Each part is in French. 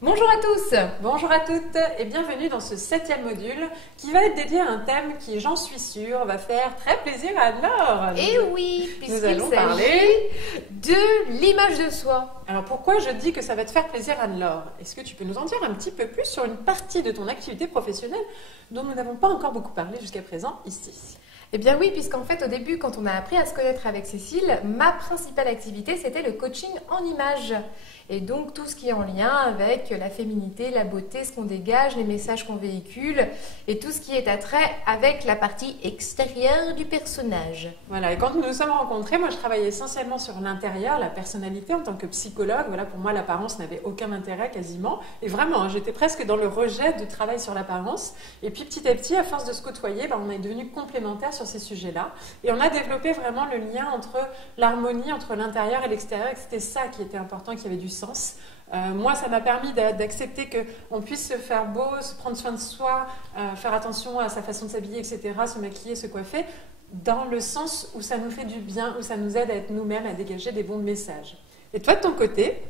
Bonjour à tous, bonjour à toutes et bienvenue dans ce 7e module qui va être dédié à un thème qui, j'en suis sûre, va faire très plaisir à Anne-Laure. Et oui, nous allons puisqu'il parler de l'image de soi. Alors pourquoi je dis que ça va te faire plaisir Anne-Laure? Est-ce que tu peux nous en dire un petit peu plus sur une partie de ton activité professionnelle dont nous n'avons pas encore beaucoup parlé jusqu'à présent ici? Eh bien oui, puisqu'en fait au début, quand on a appris à se connaître avec Cécile, ma principale activité c'était le coaching en images. Et donc tout ce qui est en lien avec la féminité, la beauté, ce qu'on dégage, les messages qu'on véhicule et tout ce qui est attrait avec la partie extérieure du personnage. Voilà, et quand nous nous sommes rencontrés, moi je travaillais essentiellement sur l'intérieur, la personnalité en tant que psychologue. Voilà, pour moi l'apparence n'avait aucun intérêt quasiment. Et vraiment, j'étais presque dans le rejet du travail sur l'apparence. Et puis petit à petit, à force de se côtoyer, on est devenus complémentaires sur ces sujets-là. Et on a développé vraiment le lien entre l'harmonie entre l'intérieur et l'extérieur. Et c'était ça qui était important, qui avait du sens. Moi, ça m'a permis d'accepter qu'on puisse se faire beau, se prendre soin de soi, faire attention à sa façon de s'habiller, etc., se maquiller, se coiffer, dans le sens où ça nous fait du bien, où ça nous aide à être nous-mêmes, à dégager des bons messages. Et toi, de ton côté?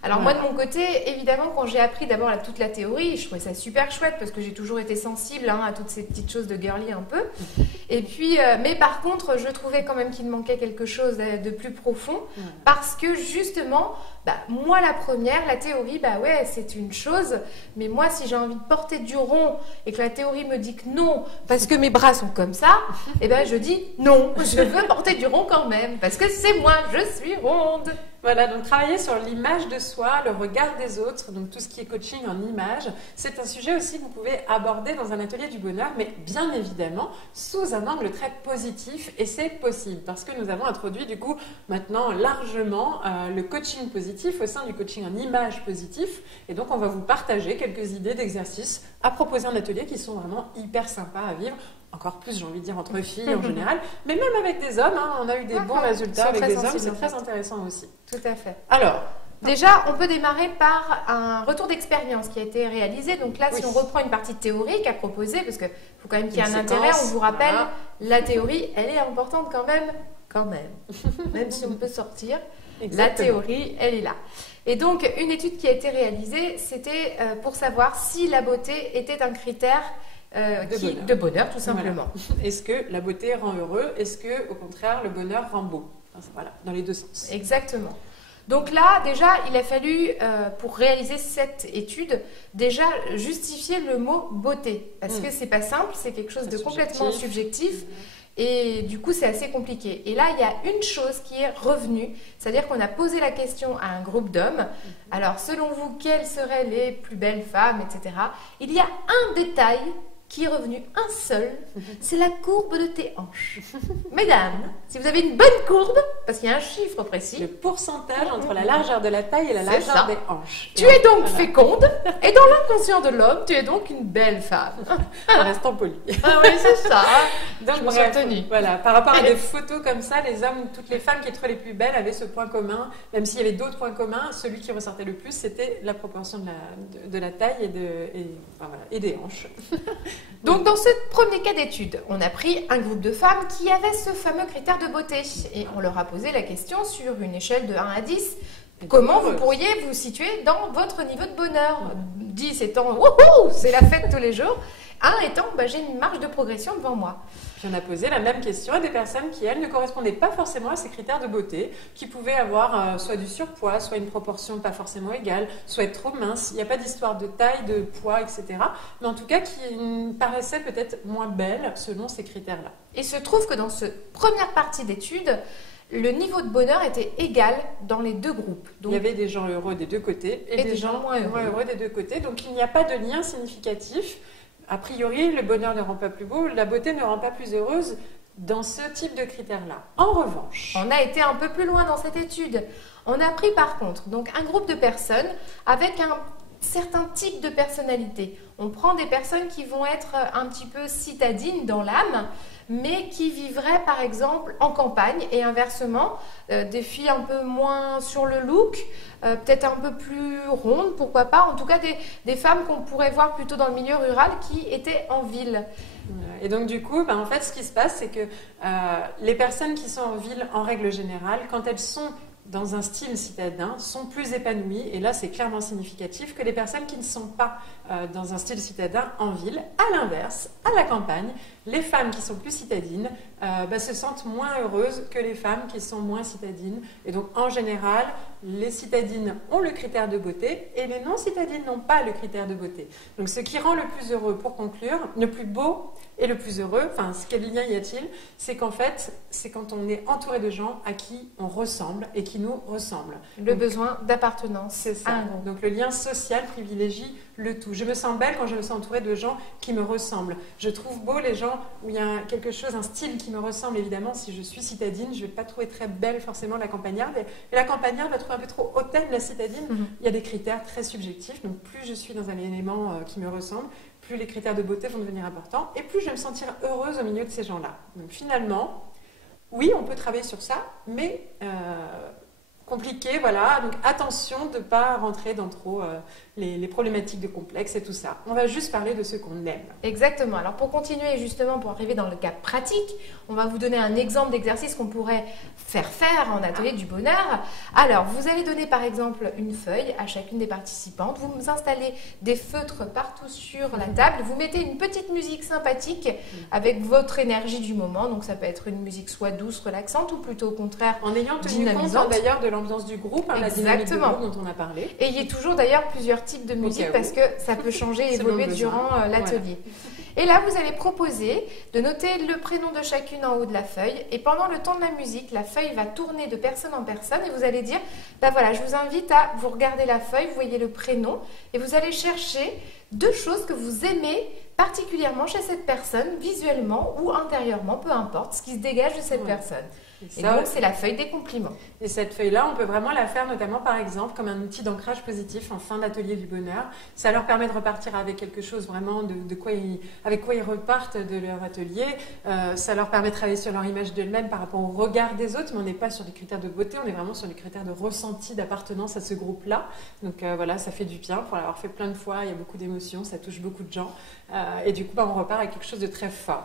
Alors moi de mon côté, évidemment, quand j'ai appris d'abord toute la théorie, je trouvais ça super chouette parce que j'ai toujours été sensible à toutes ces petites choses de girly un peu. Et puis, mais par contre, je trouvais quand même qu'il manquait quelque chose de plus profond parce que justement, moi la première, la théorie, ouais, c'est une chose, mais moi si j'ai envie de porter du rond et que la théorie me dit que non, parce que mes bras sont comme ça, et ben je dis non, je veux porter du rond quand même parce que c'est moi, je suis ronde. Voilà, donc travailler sur l'image de soi, le regard des autres, donc tout ce qui est coaching en image, c'est un sujet aussi que vous pouvez aborder dans un atelier du bonheur, mais bien évidemment sous un angle très positif, et c'est possible parce que nous avons introduit du coup maintenant largement le coaching positif au sein du coaching en image positif, et donc on va vous partager quelques idées d'exercices à proposer en atelier qui sont vraiment hyper sympas à vivre. Encore plus, j'ai envie de dire, entre filles en général, mais même avec des hommes, on a eu des bons résultats avec des hommes, c'est très intéressant aussi. Tout à fait. Alors, déjà, on peut démarrer par un retour d'expérience qui a été réalisé. Donc là, si on reprend une partie théorique à proposer, parce qu'il faut quand même qu'il y ait un intérêt, on vous rappelle, la théorie, elle est importante quand même, même si on peut sortir, la théorie, elle est là. Et donc, une étude qui a été réalisée, c'était pour savoir si la beauté était un critère de bonheur, tout simplement. Voilà. Est-ce que la beauté rend heureux? Est-ce que, au contraire, le bonheur rend beau? Voilà, dans les deux sens. Exactement. Donc là, déjà, il a fallu, pour réaliser cette étude, déjà justifier le mot beauté. Parce que c'est pas simple, c'est quelque chose de complètement subjectif. Et du coup, c'est assez compliqué. Et là, il y a une chose qui est revenue, c'est-à-dire qu'on a posé la question à un groupe d'hommes. Alors, selon vous, quelles seraient les plus belles femmes, etc. Il y a un détail qui est revenu, un seul, c'est la courbe de tes hanches. Mesdames, si vous avez une bonne courbe, parce qu'il y a un chiffre précis. Le pourcentage entre la largeur de la taille et la largeur des hanches. Tu es donc féconde, et dans l'inconscient de l'homme, tu es donc une belle femme. En restant poli. Ah oui, c'est ça. Donc, je me suis retenue. Voilà, par rapport à des photos comme ça, les hommes, toutes les femmes qui étaient les plus belles avaient ce point commun. Même s'il y avait d'autres points communs, celui qui ressortait le plus, c'était la proportion de la taille et des hanches. Donc dans ce premier cas d'étude, on a pris un groupe de femmes qui avaient ce fameux critère de beauté et on leur a posé la question sur une échelle de 1 à 10, comment vous pourriez vous situer dans votre niveau de bonheur? 10 étant wouhou, c'est la fête tous les jours, 1 étant j'ai une marge de progression devant moi. Puis on a posé la même question à des personnes qui, elles, ne correspondaient pas forcément à ces critères de beauté, qui pouvaient avoir soit du surpoids, soit une proportion pas forcément égale, soit être trop mince. Il n'y a pas d'histoire de taille, de poids, etc. Mais en tout cas, qui paraissaient peut-être moins belles selon ces critères-là. Et se trouve que dans cette première partie d'étude, le niveau de bonheur était égal dans les deux groupes. Donc, il y avait des gens heureux des deux côtés et des gens moins heureux des deux côtés. Donc il n'y a pas de lien significatif. A priori, le bonheur ne rend pas plus beau, la beauté ne rend pas plus heureuse dans ce type de critères-là. En revanche, on a été un peu plus loin dans cette étude. On a pris par contre donc un groupe de personnes avec certains types de personnalités. On prend des personnes qui vont être un petit peu citadines dans l'âme, mais qui vivraient par exemple en campagne, et inversement, des filles un peu moins sur le look, peut-être un peu plus rondes, pourquoi pas, en tout cas des femmes qu'on pourrait voir plutôt dans le milieu rural qui étaient en ville. Et donc du coup, en fait, ce qui se passe, c'est que les personnes qui sont en ville, en règle générale, quand elles sont dans un style citadin, sont plus épanouies, et là c'est clairement significatif, que les personnes qui ne sont pas dans un style citadin en ville. À l'inverse, à la campagne, les femmes qui sont plus citadines se sentent moins heureuses que les femmes qui sont moins citadines. Et donc en général, les citadines ont le critère de beauté et les non-citadines n'ont pas le critère de beauté. Donc ce qui rend le plus heureux, pour conclure, le plus beau et le plus heureux, quel lien y a-t-il? C'est qu'en fait, c'est quand on est entouré de gens à qui on ressemble et qui nous ressemblent. Le besoin d'appartenance. C'est ça. Donc le lien social privilégie le tout. Je me sens belle quand je me sens entourée de gens qui me ressemblent. Je trouve beau les gens où il y a quelque chose, un style qui me ressemble. Évidemment, si je suis citadine, je ne vais pas trouver très belle forcément la campagnarde. Et la campagnarde va trouver un peu trop hautaine la citadine. Il y a des critères très subjectifs. Donc plus je suis dans un élément qui me ressemble, plus les critères de beauté vont devenir importants et plus je vais me sentir heureuse au milieu de ces gens-là. Donc finalement, oui, on peut travailler sur ça, mais compliqué, voilà. Donc attention de ne pas rentrer dans trop les problématiques de complexe et tout ça. On va juste parler de ce qu'on aime. Exactement. Alors pour continuer justement, pour arriver dans le cas pratique, on va vous donner un exemple d'exercice qu'on pourrait faire en atelier du bonheur. Alors vous allez donner par exemple une feuille à chacune des participantes, vous installez des feutres partout sur la table, vous mettez une petite musique sympathique avec votre énergie du moment, donc ça peut être une musique soit douce, relaxante ou plutôt au contraire en ayant tenu compte d'ailleurs de l'ambiance du groupe, la dynamique du groupe dont on a parlé. Et il y a toujours d'ailleurs plusieurs types de musique parce que ça peut changer et évoluer durant l'atelier. Et là, vous allez proposer de noter le prénom de chacune en haut de la feuille. Et pendant le temps de la musique, la feuille va tourner de personne en personne. Et vous allez dire, voilà, je vous invite à vous regarder la feuille, vous voyez le prénom. Et vous allez chercher 2 choses que vous aimez particulièrement chez cette personne, visuellement ou intérieurement, peu importe, ce qui se dégage de cette personne. Et donc, c'est la feuille des compliments. Et cette feuille-là, on peut vraiment la faire notamment, par exemple, comme un outil d'ancrage positif en fin d'atelier du bonheur. Ça leur permet de repartir avec quelque chose vraiment avec quoi ils repartent de leur atelier. Ça leur permet de travailler sur leur image d'elles-mêmes par rapport au regard des autres, mais on n'est pas sur des critères de beauté, on est vraiment sur des critères de ressenti, d'appartenance à ce groupe-là. Donc voilà, ça fait du bien. Pour l'avoir fait plein de fois, il y a beaucoup d'émotions, ça touche beaucoup de gens. Et du coup, on repart avec quelque chose de très fort.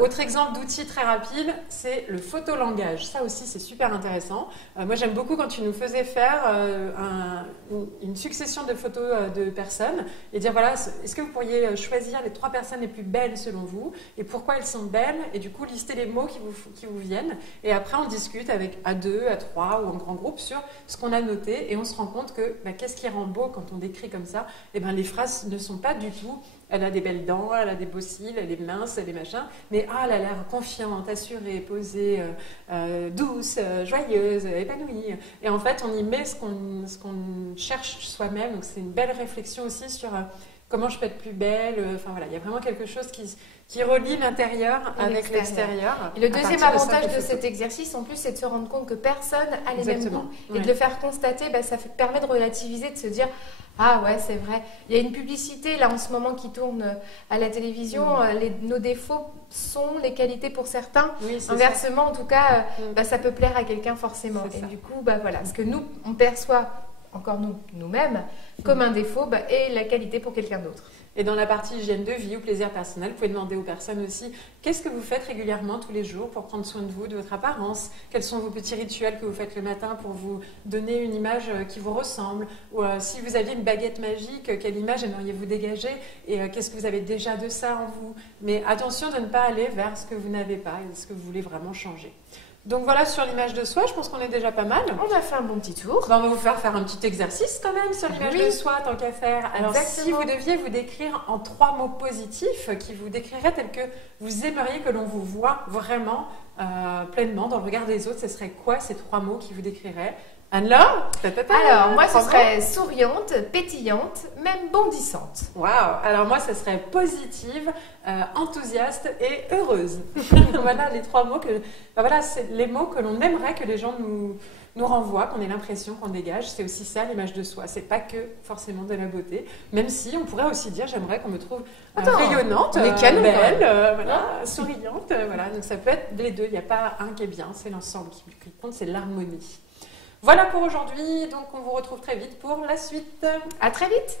Autre exemple d'outil très rapide, c'est le photolangage. Ça aussi, c'est super intéressant. Moi, j'aime beaucoup quand tu nous faisais faire une succession de photos de personnes et dire, voilà, est-ce que vous pourriez choisir les 3 personnes les plus belles selon vous et pourquoi elles sont belles et du coup, lister les mots qui vous viennent. Et après, on discute à 2, à 3 ou en grand groupe sur ce qu'on a noté et on se rend compte que qu'est-ce qui rend beau quand on décrit comme ça? Les phrases ne sont pas du tout elle a des belles dents, elle a des beaux cils, elle est mince, elle est machin, mais elle a l'air confiante, assurée, posée, douce, joyeuse, épanouie. Et en fait, on y met ce qu'on cherche soi-même, donc c'est une belle réflexion aussi sur comment je peux être plus belle. Enfin voilà, il y a vraiment quelque chose qui relie l'intérieur avec l'extérieur. Et le deuxième avantage de cet exercice, en plus, c'est de se rendre compte que personne n'a les mêmes goûts. Et de le faire constater, ça permet de relativiser, de se dire « Ah ouais, c'est vrai. Il y a une publicité là en ce moment qui tourne à la télévision. Nos défauts sont les qualités pour certains. Oui, inversement, ça. En tout cas, ça peut plaire à quelqu'un forcément. Et du coup, voilà, ce que nous, on perçoit encore nous-mêmes comme un défaut est la qualité pour quelqu'un d'autre. Et dans la partie hygiène de vie ou plaisir personnel, vous pouvez demander aux personnes aussi qu'est-ce que vous faites régulièrement tous les jours pour prendre soin de vous, de votre apparence? Quels sont vos petits rituels que vous faites le matin pour vous donner une image qui vous ressemble? Ou si vous aviez une baguette magique, quelle image aimeriez-vous dégager? Et qu'est-ce que vous avez déjà de ça en vous? Mais attention de ne pas aller vers ce que vous n'avez pas et ce que vous voulez vraiment changer. Donc voilà, sur l'image de soi, je pense qu'on est déjà pas mal. On a fait un bon petit tour. On va vous faire un petit exercice quand même sur l'image de soi, tant qu'à faire. Alors si vous deviez vous décrire en 3 mots positifs qui vous décriraient tel que vous aimeriez que l'on vous voit vraiment pleinement dans le regard des autres, ce serait quoi ces 3 mots qui vous décriraient? Anne-Laure? Alors, moi, ce serait souriante, pétillante, même bondissante. Waouh! Alors, moi, ce serait positive, enthousiaste et heureuse. Voilà les 3 mots c'est les mots que l'on aimerait que les gens nous renvoie, qu'on ait l'impression qu'on dégage. C'est aussi ça l'image de soi. C'est pas que forcément de la beauté. Même si on pourrait aussi dire j'aimerais qu'on me trouve rayonnante, belle, voilà, souriante. Voilà. Donc ça peut être les deux. Il n'y a pas un qui est bien. C'est l'ensemble qui compte, c'est l'harmonie. Voilà pour aujourd'hui. Donc on vous retrouve très vite pour la suite. À très vite.